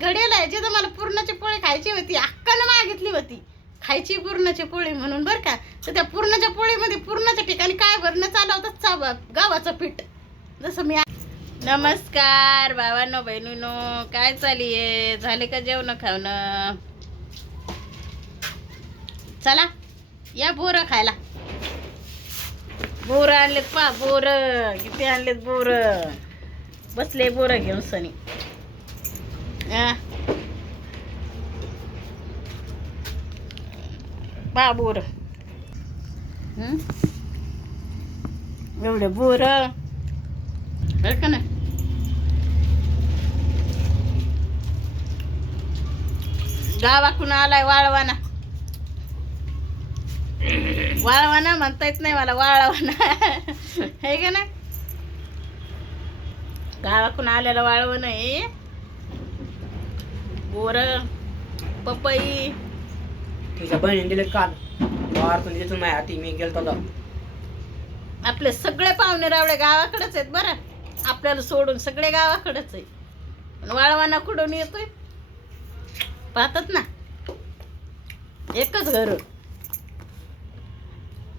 घडेल आहे जिथं मला पूर्णाची पोळी खायची होती अक्कानं मागितली होती. खायची पूर्णाची पोळी म्हणून बरं का? तर त्या पुरणाच्या पोळीमध्ये पुरणाच्या ठिकाणी काय भरणं चालवतात चाबा गावाचं पीठ. जसं मी नमस्कार भावांनो बहिणीनो काय चाललीये झाले का जेवण खावणं? चला या बोर खायला. बोर आणलेत पा बोर. किती आणलेत बोर? बसले बोर घेऊन सनी. पा बोर? एवढे बोर. का नाही? गावाकडून आलाय वाळवाना. वाळवाना म्हणता येत नाही मला वाळवाना. हे का ना गावाकडून आलेलं वाळवण आहे. बोर पपई. तिच्या बहिणीने दिले काल वारतून तिथून माझ्या हाती मी गेलतो तर आपले सगळे पाहुणे रावळे गावाकडेच आहेत बरं. आपल्याला सोडून सगळे गावाकडेच आहे पण वाळवाना कुठून येतोय? पाहतात ना? एकच घर.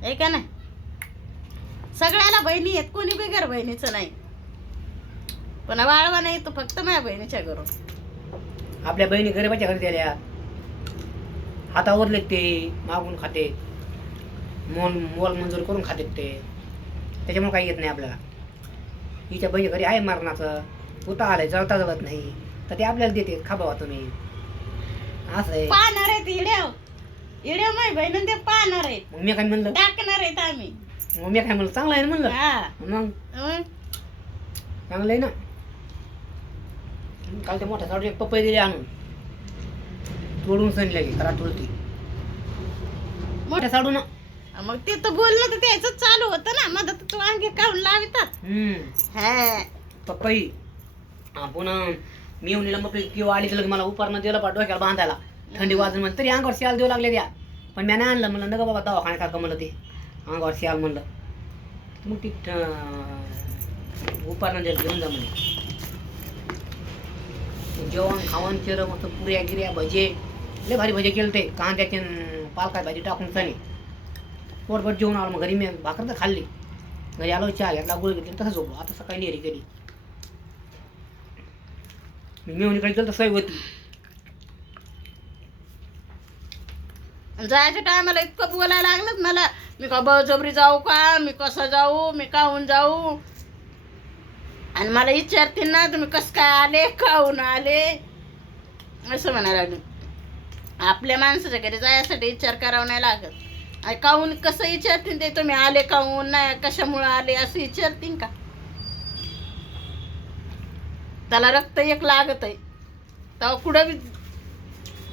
आहे का नाही? सगळ्याला बहिणी आहेत. कोणी बिगर बहिणीचं नाही. पण वाळवा नाही तो फक्त माझ्या बहिणीच्या घरून. आपल्या बहिणी गरीबाच्या घरी दिल्या हातावरले ते मागून खाते. मोल मोल मंजूर करून खाते ते. त्याच्यामुळे काही येत नाही आपल्याला. हिच्या बहिणी घरी आहे मरणाचं. उता आलंय जळता जळत नाही. तर ते आपल्याला देते खा बाबा तुम्ही. असं आहे. पाहणार आहेत इड्याव इड्याव माझी बहीण ते पाहणार मग मी काय म्हणलं? टाकणार आहेत आम्ही. मग मी काय म्हणलं? चांगलं आहे ना म्हणलं? हा. मग? मग चांगलं आहे ना? काल ते मोठ्या साडू एक पपई दिले आणून. तोडून सण लगे खरा तुळती मोठ्या साडू ना मग ते तर बोलणं तर त्याच चालू होतं ना मग तू वांगे काढून लावितात. हम्म. हा. पपई. हा, पुन्हा मी येऊन मग किंवा आली तर मला उपारणं दिलं पा डोक्याला बांधायला. थंडी वाजून म्हणलं तरी अंगावर शियाल देऊ लागले त्या. पण मी नाही आणलं म्हणलं नका बाबा दवाखान्यासारखं म्हणलं ते? अंगावर शियाल म्हणलं. मग ती उपारणं दिलं घेऊन जा म्हणे जेवण खावण चिरं मस्त पुऱ्या गिऱ्या भजे. लय भारी भजे केलं ते कांद्याचे पालकाय भाजी टाकून चणे. पोटभट जेवण आलं मग घरी मी भाकर तर खाल्ली. घरी आलो चहा घेतला गुळ घेतली तसं झोपलो. आता सकाळी नेहरी गेली मी मेहनीकडे गेलो तसं होती. जायच्या टायमाला इतकं बोलायला लागलं मला. मी का बळजबरी जाऊ का? मी कसं जाऊ? मी काहून जाऊ? आणि मला विचारतील ना तुम्ही कसं काय आले खाऊन आले? असं म्हणायला लागले. आपल्या माणसाच्या घरी जायसाठी विचार करावा नाही लागत. आणि काहून कसं विचारतील ते? तुम्ही आले काहून? नाही कशामुळं आले? असं विचारतील का? त्याला रक्त एक लागत आहे तेव्हा कुठं बी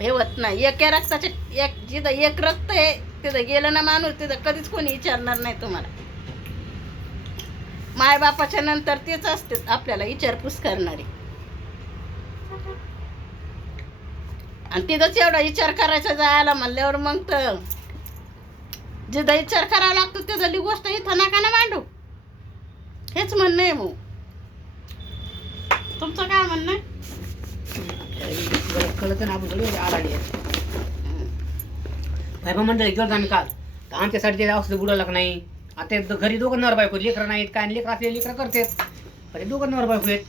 हे होत नाही. एका रक्ताचे एक जिथं एक रक्त आहे तिथं गेलं ना माणूस तिथं कधीच कोणी विचारणार नाही तुम्हाला. मायबापाच्या नंतर तेच असते आपल्याला विचारपूस करणारे. आणि तिथंच एवढा विचार करायचा जायला म्हणल्यावर मग तर जिथं विचार करावा लागतो तिथली गोष्ट इथं नका ना मांडू. हेच म्हणणं आहे मग. तुमचं काय म्हणणं आहे? कळत ना आपण थोडी आला नाही गेलो आम्ही काल तर आमच्यासाठी ते औषध बुडवलं नाही. आता ते घरी दोघं नवर बायको लेकरं नाहीत काय लेकर असले लेकरं करतात. ते दोघं नवर बायको आहेत.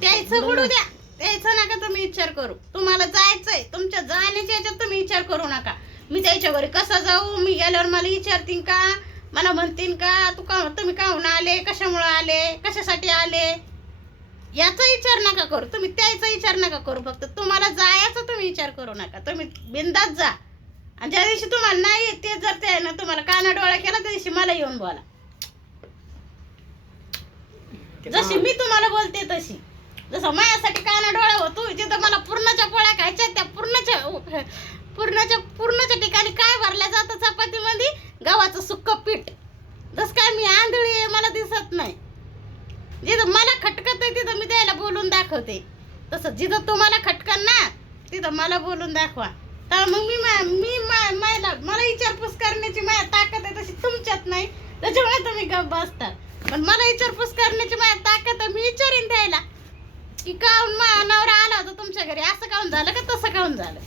द्यायचं बुडू द्या. द्यायचं नका तुम्ही विचार करू. तुम्हाला जायचंय. तुमच्या जाण्याच्या याच्यात तुम्ही विचार करू नका. मी त्याच्या घरी कसं जाऊ? मी गेल्यावर मला विचारतील का? मला म्हणतील का तू का तुम्ही काहून आले? कशामुळे आले? कशासाठी आले? याचा विचार नका करू. तुम्ही त्याचा विचार नका करू. फक्त तुम्हाला जायचा तुम्ही विचार करू नका. तुम्ही बिंदात जा. आणि ज्या दिवशी तुम्हाला नाही येत ते जर ते ना तुम्हाला काना डोळा केला त्या दिवशी मला येऊन बोला. जशी मी तुम्हाला बोलते तशी. जसं माझ्यासाठी काना डोळा होतो जिथं मला पूर्णाच्या पोळ्या खायच्या त्या पूर्णाच्या पूर्णाच्या पूर्णाच्या ठिकाणी काय भरल्या जातं चपातीमध्ये? गव्हाचं सुक्क पीठ. जसं काय मी आंधळी आहे मला दिसत नाही. जिथं मला खटकत आहे तिथं मी त्याला बोलून दाखवते. तसं जिथं तुम्हाला खटकन ना तिथं मला बोलून दाखवा. तर मग मी मा- मी मा- मायला मला विचारपूस करण्याची माझ्या ताकद आहे तशी तुमच्यात नाही. त्याच्यामुळे तुम्ही गप बसतात पण मला विचारपूस करण्याची माझ्या ताकद आहे मी विचारीन द्यायला की काहून मा नवरा आला होता तुमच्या घरी? असं काहून झालं का तसं काहून झालं?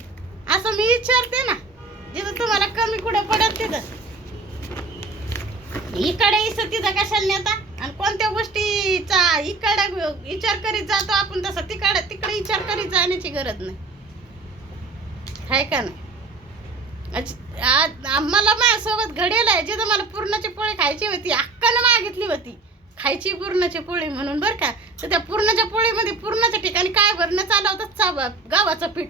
असं मी विचारते ना. जिथं तुम्हाला कमी कुठं पडत तिथं. इकडे इस तिथं कशाला नेता? आणि कोणत्या गोष्टीचा इकडे विचार करीत जातो आपण तसं? तिकडे तिकडे विचार करीत जाण्याची गरज नाही. आहे का नाही? आज- आज आम्हाला माझ्यासोबत घडेल आहे जिथं मला पुरणाची पोळी खायची होती अक्कानं मागितली होती. खायची पुरणाची पोळी म्हणून बरं का? तर त्या पुरणाच्या पोळीमध्ये पुरणाच्या ठिकाणी काय भरणं चालवतात? चाबा गावाचं पीठ.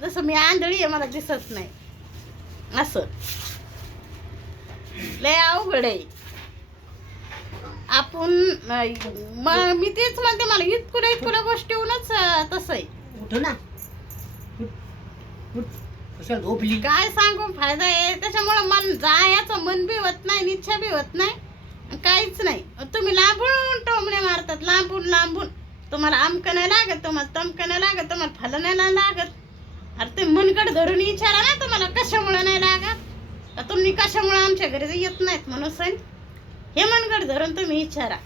जसं मी आंधळी आहे मला दिसत नाही. असं. लय अवघड आहे. आपण मग मी तेच म्हणते मला इतकुल्या इतकुल्या गोष्टी होऊनच तसं आहे. ना. झोपली काय सांगू फायदा आहे. त्याच्यामुळे मन जायचं मन बी होत नाही इच्छा बी होत नाही. काहीच नाही. तुम्ही लांबून टोमणे मारतात लांबून लांबून. तुम्हाला आमकं नाही लागत तुम्हाला तमकं नाही लागत तुम्हाला फल नाही लागत. अरे ते मनगड धरून विचारा ना तुम्हाला कशामुळे नाही लागत? तुम्ही कशामुळे आमच्या घरी येत नाहीत म्हणून सण हे मनगड धरून तुम्ही विचारा.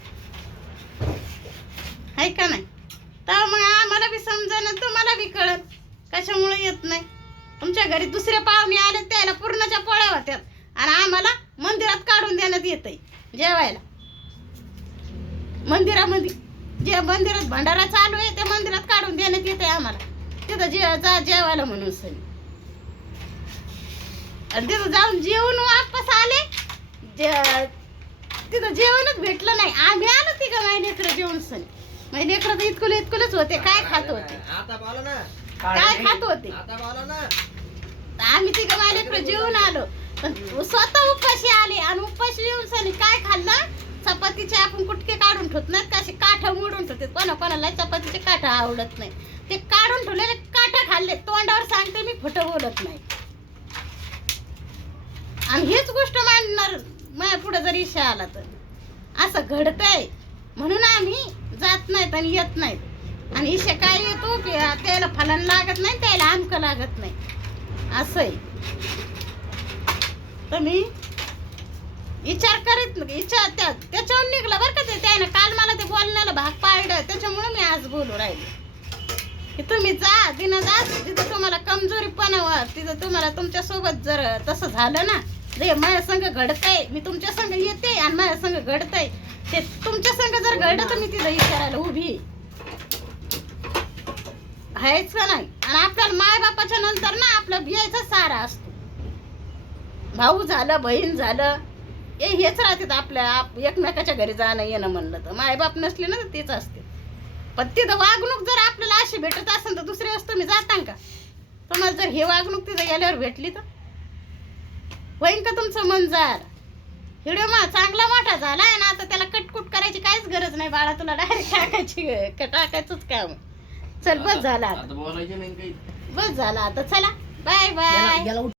आहे का नाही? तर मग आम्हाला बी समजा तुम्हाला बी कळत. कशामुळे येत नाही? तुमच्या घरी दुसरे पाहुणे आले त्याला पूर्णाच्या पोळ्या होत्यात आणि आम्हाला मंदिरात काढून देण्यात येतंय जेवायला. मंदिरामध्ये जे मंदिरात भंडारा चालू आहे त्या मंदिरात काढून देण्यात येते आम्हाला. तिथं जे जा जेवायला म्हणून सण आणि तिथं जाऊन जेवून वापस आले. जे- तिथं जेवणच भेटलं नाही. आम्ही आलो तिघ माझे लेकरं जेवण सण माझे लेकरं तर इतकुले इतकुलेच होते. काय खात होते? काय खात होते? आम्ही तिघं माझ्याकडे जेवून आलो. पण स्वतः उपाशी आले आणि उपाशी येऊन साली काय खाल्लं? चपातीचे आपण कुटके काढून ठेवत नाही का असे काठ मोडून ठेवते कोणा कोणाला चपातीचे काठ आवडत नाही. ते काढून ठेवलेले काठ खाल्ले. तोंडावर सांगते मी खोटं बोलत नाही. आणि हेच गोष्ट मांडणार माझ्या पुढे जर इशा आला तर. असं घडतंय. म्हणून आम्ही जात नाहीत आणि येत नाहीत. आणि इशा काय येतो की त्याला फलन लागत नाही त्याला आमकं लागत नाही. असं आहे तुम्ही विचार करीत विचार त्या त्याच्यावर निघला बरं का ते त्यानं काल मला ते बोलण्याला भाग पाडलं त्याच्यामुळे मी आज बोलू राहिले की तुम्ही जा दिनं जा तिथं तुम्हाला कमजोरीपणा तिथं तुम्हाला तुमच्यासोबत जर तसं झालं ना जे माझ्या संग घडतंय मी तुमच्या संग येते आणि माझ्या संग घडतंय ते तुमच्या संग जर घडलं तर मी तिथं विचारायला उभी आहे. आहेच का नाही? आणि आपल्याला माय बापाच्या नंतर ना आपलं बियायचा सारा असतो. भाऊ झालं बहीण झालं ए हेच राहतात आपल्या आप- एकमेकाच्या घरी जाणं येणं म्हणलं तर. मायबाप नसले ना तर तेच असते. पण तिथं वागणूक जर आपल्याला अशी भेटत असेल तर दुसरे असतो मी जाता का? तुम्हाला जर हे वागणूक तिथं गेल्यावर भेटली तर? होईन का तुमचं मन जार हिडो मा चांगला मोठा झाला आहे ना आता त्याला कटकुट करायची काहीच गरज नाही बाळा. तुला डायरेक्ट टाकायची टाकायचंच काम. चल बस झाला आता. आता बोलायचं नाही काही. बस झाला आता चला. Bye bye.